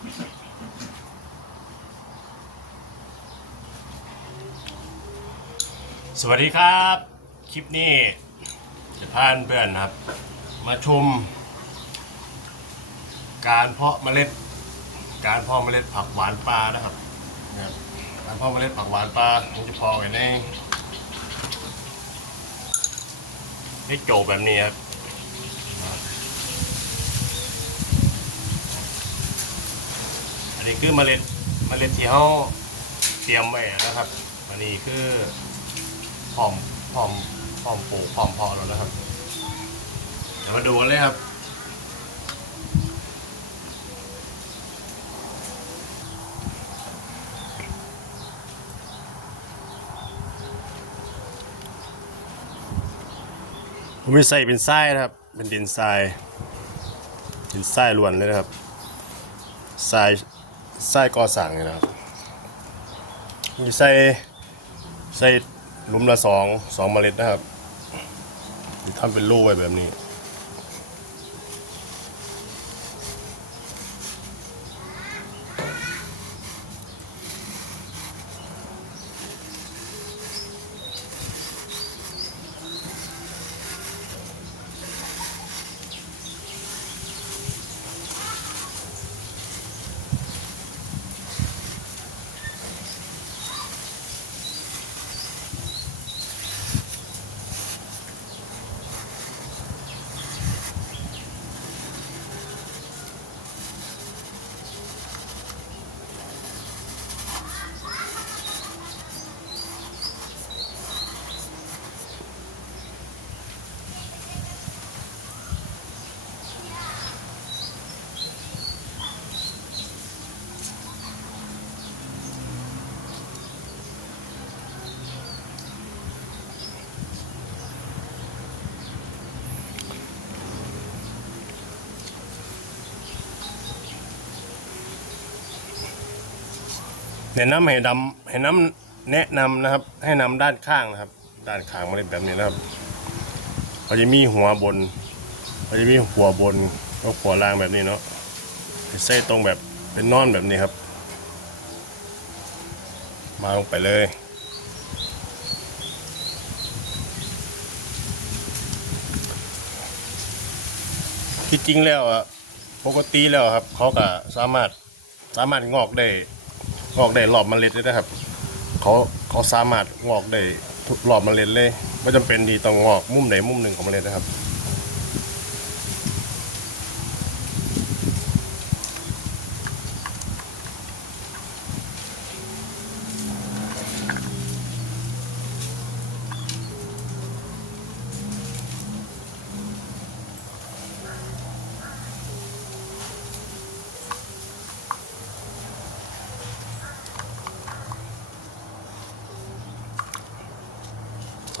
สวัสดีครับ คลิปนี้จะพาเพื่อนนะครับ มาชม การเพาะเมล็ด การเพาะเมล็ดผักหวานปลานะครับนะครับการเพาะเมล็ดผักหวานปลาผมจะเพาะไว้ในในโจแบบนี้ครับ นี้คือเมล็ดเมล็ดที่เขาเตรียมไว้นะครับ อันนี้คือพร้อมพร้อมพร้อมปลูกพร้อมพาะแล้วนะครับ เดี๋ยวมาดูกันเลยครับผมมีใส่เป็นทรายนะครับ เป็นดินทรายดินทรายล้วนเลยนะครับทราย ไส้กอสั่งนี่นะครับมีไส้ไส้ลุมละสองสองเมล็ดนะครับทำเป็นรูไว้แบบนี้ แนะนำให้ดำให้น้ำแนะนำนะครับ ให้นำด้านข้างนะครับ ด้านข้างเมล็ดแบบนี้นะครับเขาจะมีหัวบนเขาจะมีหัวบนแล้วหัวล่างแบบนี้เนาะให้ใส่ตรงแบบเป็นนอนแบบนี้ครับ มาลงไปเลยที่จริงแล้วอะปกติแล้วครับ เขาก็สามารถสามารถงอกได้ งอกได้รอบเมล็ดเลยนะครับ เขาเขาสามารถงอกได้ทุกรอบเมล็ดเลยไม่จำเป็นที่ต้องงอกมุมไหนมุมหนึ่งของเมล็ดนะครับ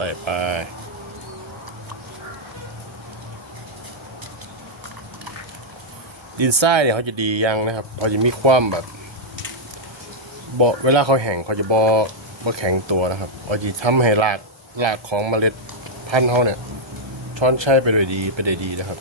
ใส่ไป ดินทรายเนี่ยเขาจะดียังนะครับเขาจะมีความแบบบเวลาเขาแห้งเขาจะบอบอแข็งตัวนะครับเขาจะทำให้รากรากของเมล็ดพันธุ์เขาเนี่ยช้อนใช้ไปโดยดีไปได้ดีนะครับ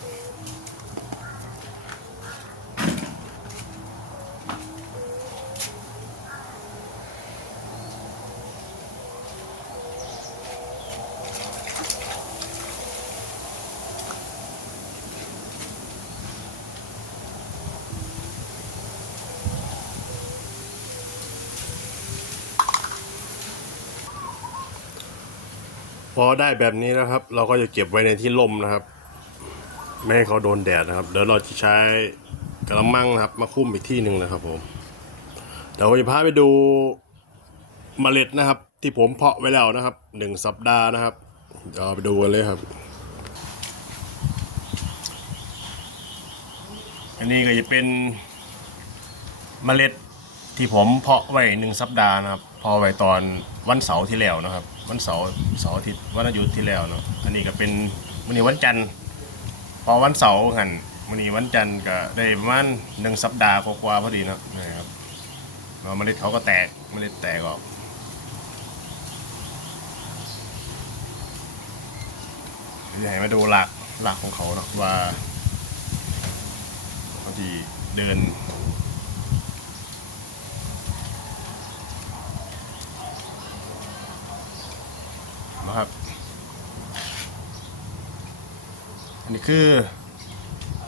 พอได้แบบนี้นะครับ เราก็จะเก็บไว้ในที่ร่มนะครับ ไม่ให้เขาโดนแดดนะครับ เดี๋ยวเราจะใช้กระมังนะครับ มาคุ้มอีกที่หนึ่งนะครับผมเดี๋ยวผมจะพาไปดูเมล็ดนะครับ ที่ผมเพาะไว้แล้วนะครับหนึ่งสัปดาห์นะครับเดี๋ยวไปดูกันเลยครับ อันนี้ก็จะเป็นเมล็ดที่ผมเพาะไว้หนึ่งสัปดาห์นะครับพาะไว้ตอนวันเสาร์ที่แล้วนะครับ วันเสาร์เสาร์อาทิตย์วันหยุดที่แล้วเนาะอันนี้ก็เป็นวันนี้วันจันทร์พอวันเสาร์หันวันนี้วันจันทร์ก็ได้ประมาณหนึ่งสัปดาห์กว่าๆพอดีเนาะนะครับเมล็ดเขาก็แตกเมล็ดแตกออกเดี๋ยวให้มาดูหลักหลักของเขาเนาะว่าเขาที่เดิน คือ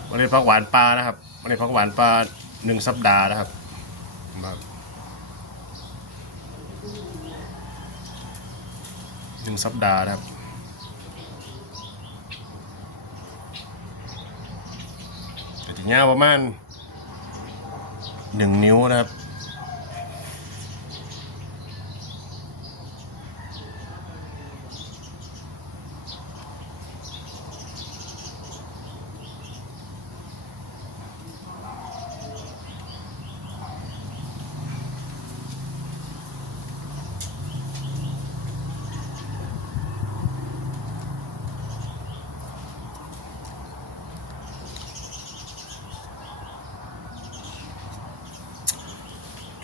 เมล็ดผักหวานปลานะครับเมล็ดผักหวานปลาหนึ่งสัปดาห์นะครับหนึ่งสัปดาห์นะครับแต่ถึงยาวประมาณหนึ่งนิ้วนะครับ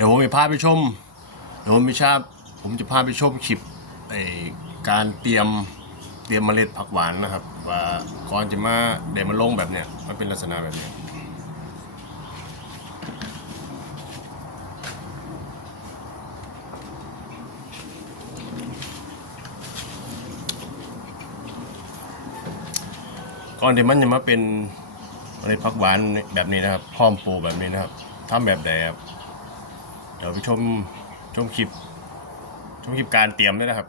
ดี๋ยวผมจะพาไปชมเดี๋ยวผมไม่ชาผมจะพาไปชมคลิปไอการเตรียมเตรียมเมล็ดผักหวานนะครับ ว่าก่อนจะมาเดมาลงแบบเนี้ยมันเป็นลักษณะแบบนี้ก่อนที่มันจะมาเป็นเมล็ดผักหวานแบบนี้นะครับพร้อมปลูกแบบนี้นะครับทำแบบใดครับ เดี๋ยวไปชมชมคลิปชมคลิปการเตรียมด้วยนะครับ